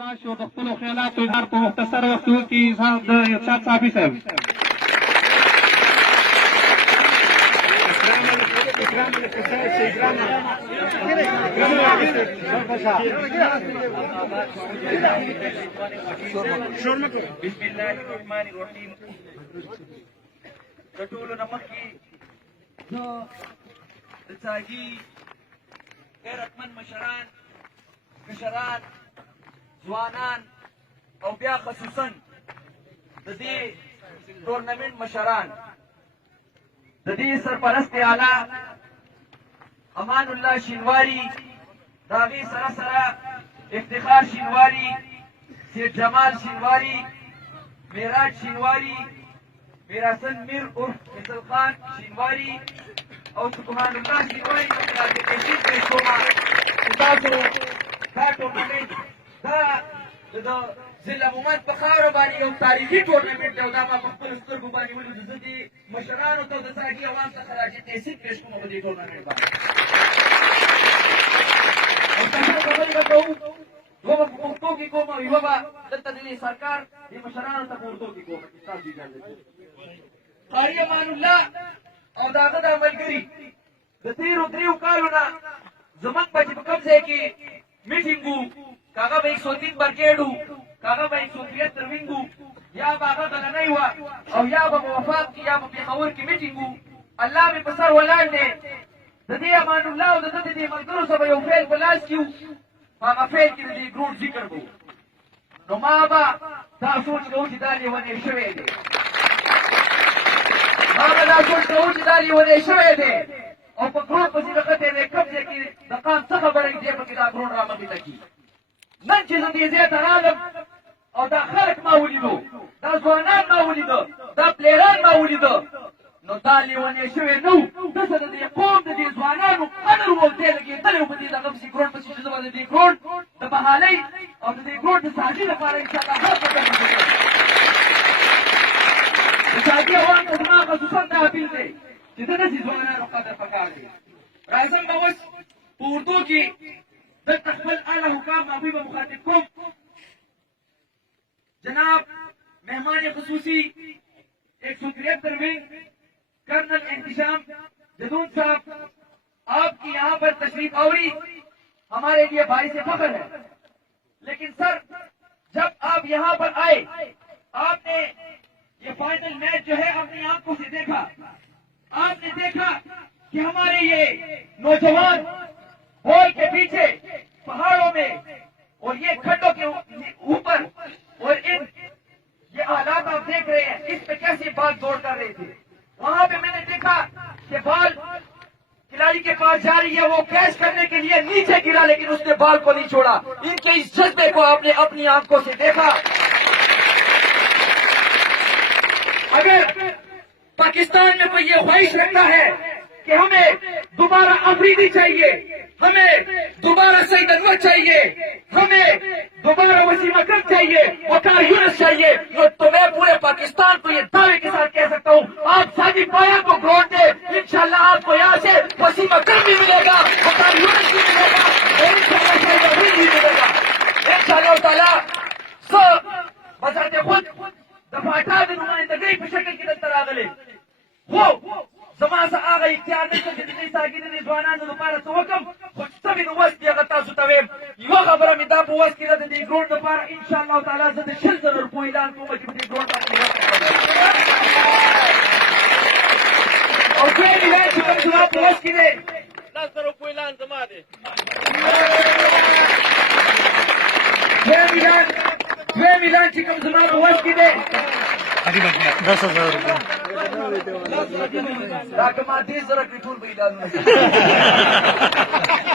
شو د خپلو خیالاتو اظهار په مختصر وخت کې اظهار د ارشاد صافي صاحب. بسم الله الرحمن الرحیم. د ټولو نه مخکې زه د څاګي غیرتمند مشران، کشران، ځوانان او بیا خصوصا د دې ټورنمنټ مشران، د دې سرپرست اعلی امان الله شینواری، د هغې سره سره افتخار شینواری، سید جمال شینواری، معراج شینواری، میرحسن میر عرف فیصل خان شینواری او سبحان الله شینواری ته راجع پیش کومه چې تاسو دا ټورنمنټ دا د ضلع مومند په خاوره باندې یو تاریخي ټورنمنټ دی او دا ما په خپلو سترګو باندې ولیدو. زه دې مشرانو ته د څاګي عوام څخه راجع تحصیل پیش کوم په دې ټورنمنټ باندې او تاسو خبرې به کوو، یوه به په پښتو کې کوم او یوه به دلته د دې سرکار دې مشرانو ته په اردو کې کوم چې تاسو اجازه کړئ. قاري امان الله او د هغه دا ملګري د تېرو 3 کالو نه زموږ به چې په کوم ځای کې میټینګ وو، که هغه به 103 برګېډ وو، که هغه به 173 وینګ وو، یا به هغه غلنۍ وه او یا به په وفاق کې یا په پېښور کې میټینګ وو، الله مې په سر ولاړ دی. د دې امان الله او د ده د دې ملګرو سره به یو فیل په لاس کې وو، په هغه فیل کې د دې ګروډ ذکر به وو. نو ما به دا سوچ کوو چې دا لیونی شوی دی، ما به دا سوچ کوو چې دا لیونی شوی دی او په ګروډ پسې نښتی دی. کوم ځای کې د قام څه خبره دی پکې دا ګروډ را مخې ته کي. نن چې زه دې ځای ته رالم او دا خلک ما ولیدو، دا ځوانان ما ولیده، دا پلیران ما ولیده، نو دا لیونی شوی نه و. دلته د دې قوم د دې ځوانانو قدر ورته لګېدلی و په دې دغه پسې ګروډ پسې چې زه به د دې ګروډ د بحالۍ او د دې ګروډ د سازي لپاره انشاءالله هر څه کوم. د سازي عوام ته زما خصوصا دا اپیل دی چې د داسې ځوانانو قدر پکار دی. راځم به اوس په اردو کې دلته خپل اعلی حکام هغوی به مخاطب کوم. جناب مہمان خصوصی 173 ونگ कर्नल इंतजाम जदून साहब, आपकी यहाँ पर तशरीफ आवरी हमारे लिए भारी से फख्र है। लेकिन सर जब आप यहाँ पर आए, आपने ये फाइनल मैच जो है अपनी आंखों से देखा, आपने देखा कि हमारे ये नौजवान हॉल के पीछे पहाड़ों में और ये खड्डों के ऊपर और इन ये हालात आप देख रहे हैं, इस पे कैसे बात दौड़ कर रहे थे। वहां पे मैंने देखा कि बॉल खिलाड़ी के पास जा रही है, वो कैच करने के लिए नीचे गिरा लेकिन उसने बॉल को नहीं छोड़ा। इनके इस जज्बे को आपने अपनी आंखों से देखा। अगर पाकिस्तान में कोई ये ख्वाहिश रखता है कि हमें दोबारा अफरीदी चाहिए, हमें दोबारा सईद अनवर चाहिए, हमें दोबारा वसीम अकरम चाहिए, वकार यूनुस चाहिए, तो मैं पूरे पाकिस्तान को ये दावे के साथ कह सकता हूँ, आप साजिद पाया को वोट दे, इंशाल्लाह आपको यहाँ से वसीम अकरम भी मिलेगा, वकार यूनुस भी मिलेगा और इंशाल्लाह सईद अनवर भी मिलेगा इंशाल्लाह ताला। सो बजाते खुद दफाटा दिन नुमाइंदगी पे शक्ल की दफ्तर आ गए वो زما سره هغه اختیار نشته چې د دې ساګي د دې ځوانانو لپاره څه وکړم، خو چې څه مې نو وس کي هغه تاسو ته ویم. یوه خبره مې دا په وس کې ده د دې ګروډ لپاره انشاءالله تعالی زه د 100,000 روپو اعلان کوم چې په دې ګروډ باندې او دویم اعلان چې کوم زما په وس کې دی 10,000 روپو اعلان زما دی. دویم اعلان چې کوم زما په وس کې دی 10,000 روپے دا که ما دې سره کړي ټول به اعلانونه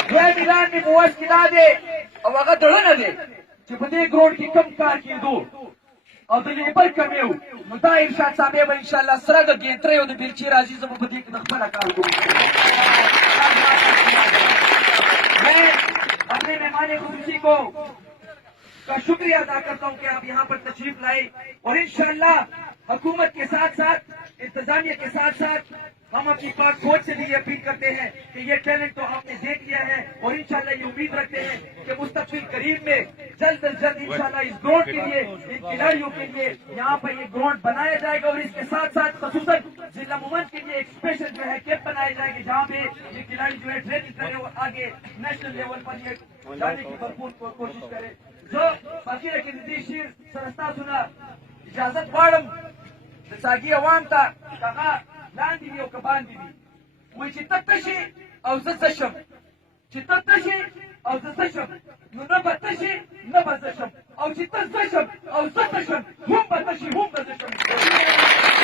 دویم اعلان مې په وس کې دا دی او هغه دړنه دی چې په دې ګروډ کې کوم کار کېدو او د لیبر کمی و نو دا ارشاد صاحب به انشاءالله سره د ګینترۍ او د بیلچې راځي زه به په دې کې د خپله کار کوم. मैं अपने मेहमान खुशी को का शुक्रिया अदा करता हूँ कि आप यहाँ पर तशरीफ लाए और इंशाअल्लाह हुकूमत के साथ साथ इंतजामिया के साथ साथ हम अपनी पाक फौज से भी ये अपील करते हैं कि ये टैलेंट तो आपने देख लिया है और इंशाल्लाह ये उम्मीद रखते हैं कि मुस्तकबिल करीब में जल्द अज जल्द इंशाल्लाह इस ग्राउंड के लिए इन खिलाड़ियों के लिए यहाँ पर ये ग्राउंड बनाया जाएगा और इसके साथ साथ खसूसन जिला मुमन के लिए एक स्पेशल जो है कैंप बनाए जाएंगे जहाँ पे ये खिलाड़ी जो है ट्रेनिंग करे और आगे नेशनल लेवल पर ये जाने की भरपूर कोशिश करे। जो बाकी रखे निदेशीर संस्था सुना इजाजत वाड़म सागी अवाम था कहा लांदी भी और बांधी भी वही चित्तशी और जशम चित्तशी और जशम न बतशी न बजशम और चित्तशम और जशम हम बतशी हम बजशम